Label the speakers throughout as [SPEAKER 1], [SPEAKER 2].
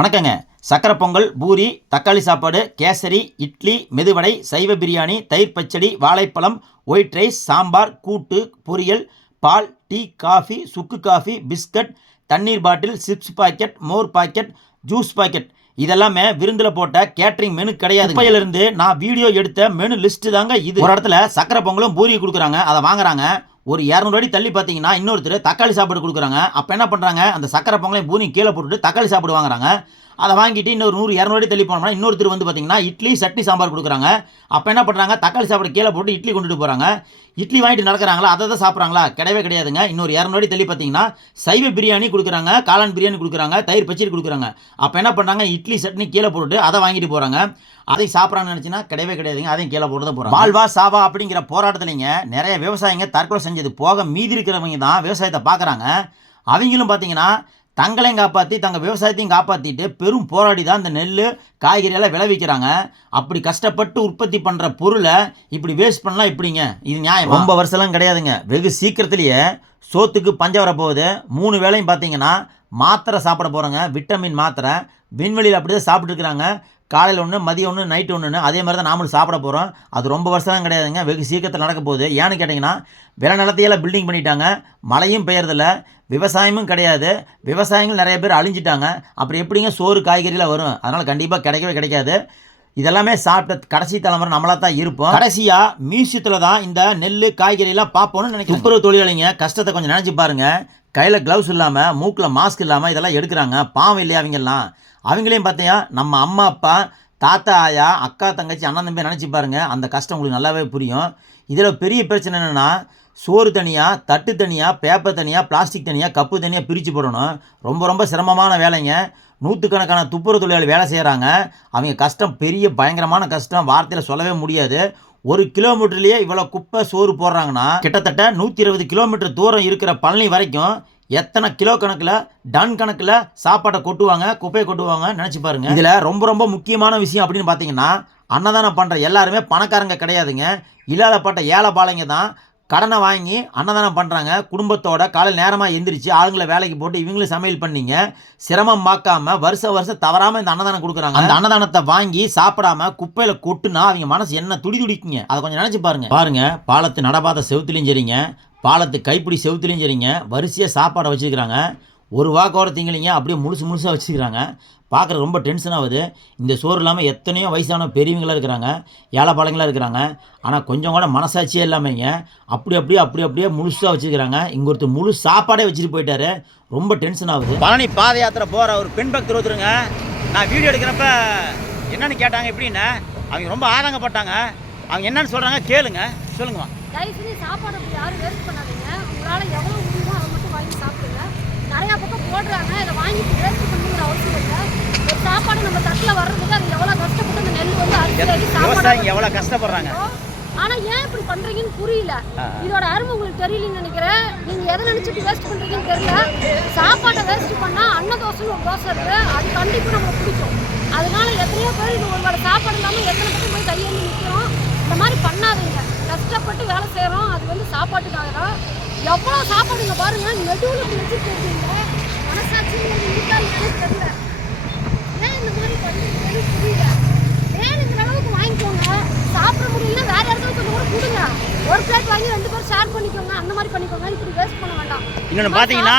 [SPEAKER 1] வணக்கங்க. சக்கரை பொங்கல் பூரி தக்காளி சாப்பாடு கேசரி இட்லி மெதுவடை சைவ பிரியாணி தயிர் பச்சடி வாழைப்பழம் ஒயிட் ரைஸ் சாம்பார் கூட்டு பொரியல் பால் டீ காஃபி சுக்கு காஃபி பிஸ்கட் தண்ணீர் பாட்டில் சிப்ஸ் பாக்கெட் மோர் பாக்கெட் ஜூஸ் பாக்கெட். இதெல்லாமே விருந்தில் போட்ட கேட்டரிங் மெனு கிடையாது இருந்து நான் வீடியோ எடுத்த மெனு லிஸ்ட்டு தாங்க இது. ஒரு இடத்துல சக்கரை பொங்கலும் பூரி கொடுக்குறாங்க. அதை வாங்குறாங்க. ஒரு இரநூறு அடி தள்ளி பார்த்தீங்கன்னா இன்னொருத்தர் தக்காளி சாப்பாடு கொடுக்குறாங்க. அப்போ என்ன பண்ணுறாங்க அந்த சக்கரை பொங்கலையும் பூரி கீழே போட்டுட்டு தக்காளி சாப்பாடு வாங்குறாங்க. அதை வாங்கிட்டு இன்னொரு நூறு இரநூறு தள்ளி போனோம்னா இன்னொருத்தர் வந்து பார்த்தீங்கன்னா இட்லி சட்னி சாம்பார் கொடுக்குறாங்க. அப்போ என்ன பண்ணுறாங்க தக்காளி சாப்பாடு கீழே போட்டு இட்லி கொண்டுட்டு போகிறாங்க இட்லி வாங்கிட்டு நடக்கிறாங்களா? அதை தான் சாப்பிட்றாங்களா? கிடையவே கிடையாதுங்க. இன்னொரு இரநூறு தள்ளி பார்த்தீங்கன்னா சைவ பிரியாணி கொடுக்குறாங்க காளான் பிரியாணி கொடுக்குறாங்க தயிர் பச்சடி கொடுக்குறாங்க. அப்போ என்ன பண்ணுறாங்க இட்லி சட்னி கீழே போட்டு அதை வாங்கிட்டு போகிறாங்க அதை சாப்பிட்றாங்கன்னு நினச்சினா கிடையவே கிடையாதுங்க. அதையும் கீழே போட்டு தான் போகிறாங்க வாழ்வா சாவா அப்படிங்கிற போராட்டத்துலைங்க நிறைய விவசாயிங்க தற்கொலை செஞ்சது போக மீதி இருக்கிறவங்க தான் விவசாயத்தை பார்க்குறாங்க அவங்களும் பார்த்தீங்கன்னா தங்களையும் காப்பாற்றி தங்கள் விவசாயத்தையும் காப்பாற்றிட்டு பெரும் போராடி தான் இந்த நெல் காய்கறியெல்லாம் விளைவிக்கிறாங்க. அப்படி கஷ்டப்பட்டு உற்பத்தி பண்ணுற பொருளை இப்படி வேஸ்ட் பண்ணலாம் இப்படிங்க இது நியாயம்? ரொம்ப வருஷம்லாம் கிடையாதுங்க. வெகு சீக்கிரத்துலேயே சோத்துக்கு பஞ்சம் வரப்போகுது. மூணு வேளையும் பார்த்தீங்கன்னா மாத்திரை சாப்பிட போகிறோங்க விட்டமின் மாத்திரை. விண்வெளியில் அப்படி தான் சாப்பிட்டுருக்குறாங்க காலையில் ஒன்று மதியம் ஒன்று நைட்டு ஒன்று அதே மாதிரி தான் நாமளும் சாப்பிட போகிறோம் அது ரொம்ப வருஷம் கிடையாதுங்க. வெகு சீக்கிரத்தில் நடக்க போகுது. ஏன்னு கேட்டிங்கன்னா வில நிலத்தையெல்லாம் பில்டிங் பண்ணிட்டாங்க. மழையும் பெய்யறதில்ல. விவசாயமும் கிடையாது. விவசாயங்கள் நிறைய பேர் அழிஞ்சிட்டாங்க. அப்புறம் எப்படிங்க சோறு காய்கறிலாம் வரும்? அதனால் கண்டிப்பாக கிடைக்கவே கிடைக்காது. இதெல்லாமே சாப்பிட்ட கடைசி தலைமுறை நம்மளா தான் இருப்போம். கடைசியாக மியூசியத்தில் தான் இந்த நெல் காய்கறிலாம் பார்ப்போம்னு நினைக்கிறேன். துப்புரவு தொழிலாளிங்க கஷ்டத்தை கொஞ்சம் நினச்சி பாருங்கள் கையில் க்ளவுஸ் இல்லாமல் மூக்கில் மாஸ்க் இல்லாமல் இதெல்லாம் எடுக்கிறாங்க. பாவம் இல்லையா அவங்கெல்லாம்? அவங்களையும் பார்த்தியா நம்ம அம்மா அப்பா தாத்தா ஆயா அக்கா தங்கச்சி அண்ணன் தம்பி நினச்சி பாருங்கள் அந்த கஷ்டம் உங்களுக்கு நல்லாவே புரியும். இதில் பெரிய பிரச்சனை என்னென்னா சோறு தனியாக தட்டு தனியாக பேப்பர் தனியாக பிளாஸ்டிக் தனியாக கப்பு தனியாக பிரித்து போடணும். ரொம்ப ரொம்ப சிரமமான வேலைங்க. நூற்றுக்கணக்கான துப்புரவு தொழிலாளி வேலை செய்கிறாங்க அவங்க கஷ்டம் பெரிய பயங்கரமான கஷ்டம். வார்த்தையில் சொல்லவே முடியாது. ஒரு கிலோமீட்டர்லேயே இவ்வளோ குப்பை சோறு போடுறாங்கன்னா கிட்டத்தட்ட நூற்றி இருபது கிலோமீட்டர் தூரம் இருக்கிற பழனி வரைக்கும் எத்தனை கிலோ கணக்கில் டன் கணக்கில் சாப்பாட்டை கொட்டுவாங்க குப்பையை கொட்டுவாங்க நினச்சி பாருங்க. இதில் ரொம்ப ரொம்ப முக்கியமான விஷயம் அப்படின்னு பார்த்தீங்கன்னா அன்னதானம் பண்ணுற எல்லாருமே பணக்காரங்க கிடையாதுங்க. இல்லாதப்பட்ட ஏழை பாலைங்க தான் கடனை வாங்கி அன்னதானம் பண்ணுறாங்க குடும்பத்தோட காலையில் நேரமாக எந்திரிச்சு ஆளுங்களை வேலைக்கு போட்டு இவங்களும் சமையல் பண்ணீங்க. சிரமம் பார்க்காம வருஷம் வருஷம் தவறாமல் இந்த அன்னதானம் கொடுக்குறாங்க. அந்த அன்னதானத்தை வாங்கி சாப்பிடாம குப்பையில் கொட்டுனா அவங்க மனசு என்ன துடி துடிக்குங்க அதை கொஞ்சம் நினச்சி பாருங்க. பாருங்க பாலத்து நடபாத செவுத்துலையும் சரிங்க. பாலத்து கைப்பிடி செவுத்துலையும் சரிங்க. வரிசையாக சாப்பாடை வச்சுருக்கிறாங்க. ஒரு வாக்கோட திங்கலிங்க அப்படியே முழுசு முழுசாக வச்சுக்கிறாங்க. பார்க்குற ரொம்ப டென்ஷன் ஆகுது இந்த சோறு இல்லாமல் எத்தனையோ வயசான பெரியவங்களாக இருக்கிறாங்க ஏழைப்பாளைங்களாக இருக்கிறாங்க. ஆனால் கொஞ்சம் கூட மனசாட்சியே இல்லாமங்க அப்படி அப்படியே அப்படி அப்படியே முழுசாக வச்சுக்கிறாங்க. இங்கே ஒருத்தர் முழு சாப்பாடே வச்சுட்டு போயிட்டாரு. ரொம்ப டென்ஷன் ஆகுது பழனி பாத யாத்திரை போகிற ஒரு பெண் பக்தர் ஒருத்தருங்க. நான் வீடியோ எடுக்கிறப்ப என்னன்னு கேட்டாங்க எப்படின்னு? அவங்க ரொம்ப ஆதங்கப்பட்டாங்க. அவங்க என்னன்னு சொல்கிறாங்க கேளுங்க. சொல்லுங்கம்மா
[SPEAKER 2] தயவு செஞ்சு சாப்பாடு யாரும் வேஸ்ட் பண்ணாதீங்க. உங்களால் எவ்வளோ முடியுமோ அதை மட்டும் வாங்கி சாப்பிடுங்க நிறையா பக்கம் போடுறாங்க இதை வாங்கி வேஸ்ட் பண்ணுங்கிற அவசியம் இல்லை ஒரு தட்டில் வர்றதுக்கு அது எவ்வளோ கஷ்டப்பட்டு அந்த நெல் வந்து அரிசி
[SPEAKER 1] விவசாயிங்க எவ்வளோ கஷ்டப்படுறாங்க?
[SPEAKER 2] ஆனால் ஏன் இப்படி பண்ணுறீங்கன்னு புரியல. இதோட அருமை உங்களுக்கு தெரியலன்னு நினைக்கிறேன். நீங்கள் எதை நினச்சிட்டு வேஸ்ட் பண்ணுறீங்கன்னு தெரியல. சாப்பாட்டை வேஸ்ட் பண்ணால் அன்னதோசைன்னு ஒரு தோசை இருக்குது அது கண்டிப்பாக நம்மளுக்கு பிடிக்கும். அதனால எத்தனையோ பேர் இது ஒரு வேளை சாப்பாடு இல்லாமல் எத்தனை பேர் போய் கையேந்தி நிற்கிறோம் இந்த மாதிரி பண்ணாதீங்க. கஷ்டப்பட்டு வேலை செய்கிறோம் அது வந்து சாப்பாட்டுக்காக தான். எவ்வளோ சாப்பாடுங்க பாருங்க. நடுவில் வச்சுட்டு இருக்கீங்க மனசாட்சி இருக்கா இல்லையானு தெரியல ஏன் இந்த மாதிரி பண்ணுறீங்கன்னு புரியல வேணுங்கிற அளவுக்கு வாங்கிக்கோங்க சாப்பிட முடியலன்னா வேற யாருக்காவது கொஞ்சம் கூட கொடுங்க ஒரு ஷேர் பண்ணிக்கோங்க அந்த மாதிரி பண்ணிக்கோங்க. இப்படி வேஸ்ட் பண்ண வேண்டாம்.
[SPEAKER 1] இன்னொன்று பார்த்தீங்கன்னா.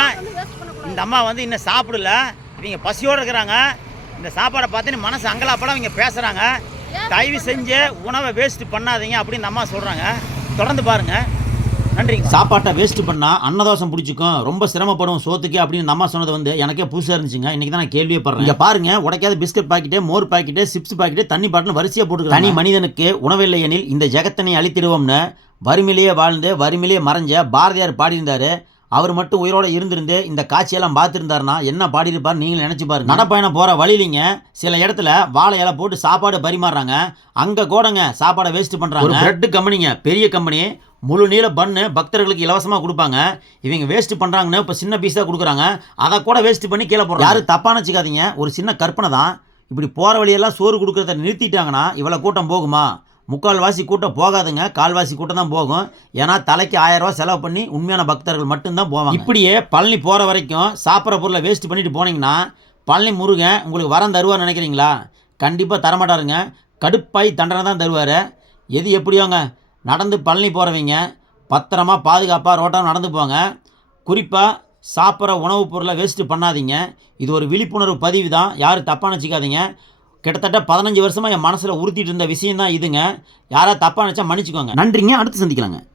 [SPEAKER 1] இந்த அம்மா வந்து இன்னும் சாப்பிடல. இவங்க பசியோடு இருக்கிறாங்க. இந்த சாப்பாடை பார்த்து மனசு அங்கலாப்பட அவங்க பேசுகிறாங்க தயவு செஞ்சு உணவை வேஸ்ட் பண்ணாதீங்க அப்படின்னு அம்மா சொல்கிறாங்க தொடர்ந்து பாருங்க. நன்றிங்க. சாப்பாட்டை வேஸ்ட் பண்ணால் அன்னதோசம் பிடிச்சிக்கும். ரொம்ப சிரமப்படும். சோத்துக்கு அப்படின்னு அம்மா சொன்னது வந்து எனக்கே புதுசாக இருந்துச்சுங்க. இன்றைக்கி தான் நான் கேள்வியே படுறேன். இங்கே பாருங்க உடைக்காத பிஸ்கட் பாக்கெட்டு மோர் பாக்கெட்டு சிப்ஸ் பாக்கெட்டு தண்ணி பாட்டில் வரிசையாக போட்டு தனி மனிதனுக்கு உணவில்லை எனில் இந்த ஜெகத்தினை அழித்திடுவோம்னு வறுமையிலேயே வாழ்ந்து வறுமையிலேயே மறைஞ்ச பாரதியார் பாடியிருந்தாரு. அவர் மட்டும் உயிரோட இருந்திருந்து இந்த காட்சியெல்லாம் பார்த்துருந்தாருன்னா என்ன பாடியிருப்பார் நீங்களும் நினச்சி பாருங்க. நடப்பயணம் போகிற வழியிலிங்க. சில இடத்துல வாழை இலை போட்டு சாப்பாடு பரிமாறுறாங்க. அங்கே கூடங்க சாப்பாடை வேஸ்ட் பண்ணுறாங்க பிரெட் கம்பெனிங்க பெரிய கம்பெனி முழு நீள பன்னு பக்தர்களுக்கு இலவசமாக கொடுப்பாங்க. இவங்க வேஸ்ட் பண்ணுறாங்கன்னு இப்போ சின்ன பீஸாக கொடுக்குறாங்க. அதை கூட வேஸ்ட் பண்ணி கீழே போடுறாங்க. யாரும் தப்பாக நினச்சிக்காதீங்க. ஒரு சின்ன கற்பனை தான். இப்படி போகிற வழியெல்லாம் சோறு கொடுக்குறத நிறுத்திட்டாங்கன்னா இவ்வளோ கூட்டம் போகுமா? முக்கால்வாசி கூட்டம் போகாதுங்க. கால்வாசி கூட்டம் தான் போகும். ஏன்னா தலைக்கு ஆயிரரூவா செலவு பண்ணி உண்மையான பக்தர்கள் மட்டும்தான் போவாங்க. இப்படியே பழனி போகிற வரைக்கும் சாப்பிட்ற பொருளை வேஸ்ட் பண்ணிட்டு போனீங்கன்னா பழனி முருகன் உங்களுக்கு வரம் தருவார் நினைக்கிறீங்களா? கண்டிப்பாக தரமாட்டாருங்க. கடுப்பாய் தண்டனை தான் தருவார். எது எப்படியோங்க? நடந்து பழனி போகிறவங்க பத்திரமா பாதுகாப்பாக ரோட்டாக நடந்து போங்க. குறிப்பாக சாப்பிட்ற உணவுப் பொருளை வேஸ்ட்டு பண்ணாதீங்க. இது ஒரு விழிப்புணர்வு பதிவு தான். யாரும் தப்பாக நினச்சிக்காதீங்க. கிட்டத்தட்ட பதினஞ்சு வருஷமாக என் மனசில் உறுத்திட்டு இருந்த விஷயம் தான் இதுங்க. யாராவது தப்பாக நினச்சா மன்னிச்சிக்கோங்க. நன்றிங்க. அடுத்து சந்திக்கலாங்க.